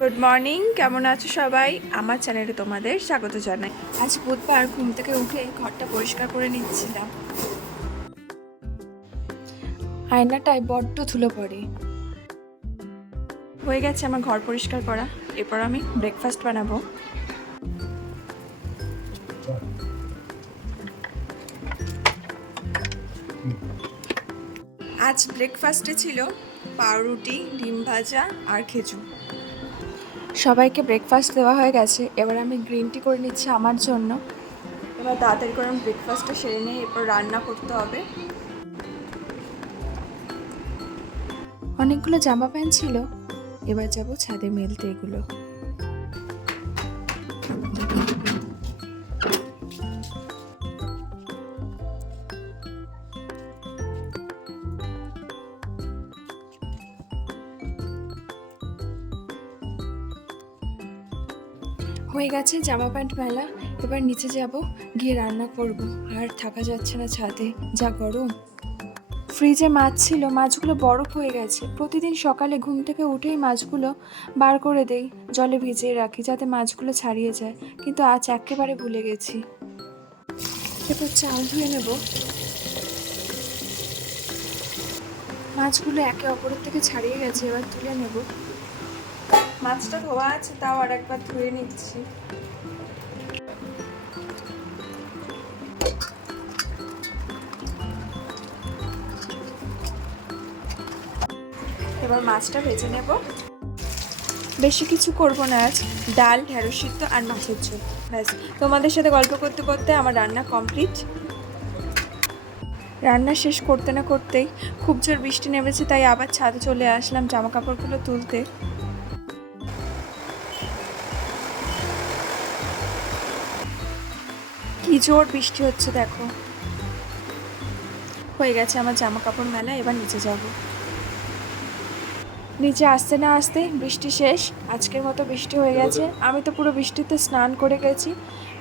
Good morning কেমন আছো সবাই? আমার চ্যানেলে তোমাদের স্বাগত জানাই। আজ বুধবার ঘুম থেকে উঠে ঘরটা পরিষ্কার করে নিচ্ছিলাম। আয়নাটায় বড্ড ধুলো পড়ে। হয়ে গেছে আমার ঘর পরিষ্কার করা। এরপর আমি ব্রেকফাস্ট বানাবো। আজ ব্রেকফাস্টে ছিল পাউরুটি, ডিম ভাজা আর খেজুর। সবাইকে ব্রেকফাস্ট দেওয়া হয়ে গেছে। এবার আমি গ্রিন টি করে নিচ্ছি আমার জন্য। এবার তাড়াতাড়ি করে আমি ব্রেকফাস্টটা সেরে নিয়ে এরপর রান্না করতে হবে। অনেকগুলো জামা প্যান্ট ছিল। এবার যাব ছাদে মেলতে এগুলো। হয়ে গেছে জামা প্যান্ট মেলা, এবার নিচে যাব, গিয়ে রান্না করব। আর থাকা যাচ্ছে না ছাদে, যা গরম। ফ্রিজে মাছ ছিল, মাছগুলো বরফ হয়ে গেছে। প্রতিদিন সকালে ঘুম থেকে উঠেই মাছগুলো বার করে দেই, জলে ভিজিয়ে রাখি যাতে মাছগুলো ছাড়িয়ে যায়। কিন্তু আজ একেবারে ভুলে গেছি। এরপর চাল ধুয়ে নেব। মাছগুলো একে অপরের থেকে ছাড়িয়ে গেছে, এবার তুলে নেব। মাছটা ধোয়া আছে, তাও আর একবার ধুয়ে নিচ্ছি। এবার মাছটা ভেজে নেব। বেশি কিছু করব না আজ। ডাল, ঢেঁড়স সিদ্ধ আর মাছের ঝোল। ব্যাস, তোমাদের সাথে গল্প করতে করতে আমার রান্না কমপ্লিট। রান্না শেষ করতে না করতেই খুব জোর বৃষ্টি নেমেছে, তাই আবার ছাদে চলে আসলাম জামা কাপড়গুলো তুলতে। জোর বৃষ্টি হচ্ছে, দেখো। হয়ে গেছে আমার জামা কাপড় মেলা, এবার নিচে যাব। নিচে আসতে না আসতে বৃষ্টি শেষ, আজকের মতো বৃষ্টি হয়ে গেছে। আমি তো পুরো বৃষ্টিতে স্নান করে গেছি।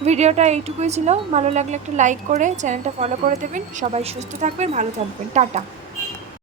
ভিডিওটা এইটুকুই ছিল। ভালো লাগলে একটা লাইক করে চ্যানেলটা ফলো করে দেবেন। সবাই সুস্থ থাকবেন, ভালো থাকবেন। টাটা।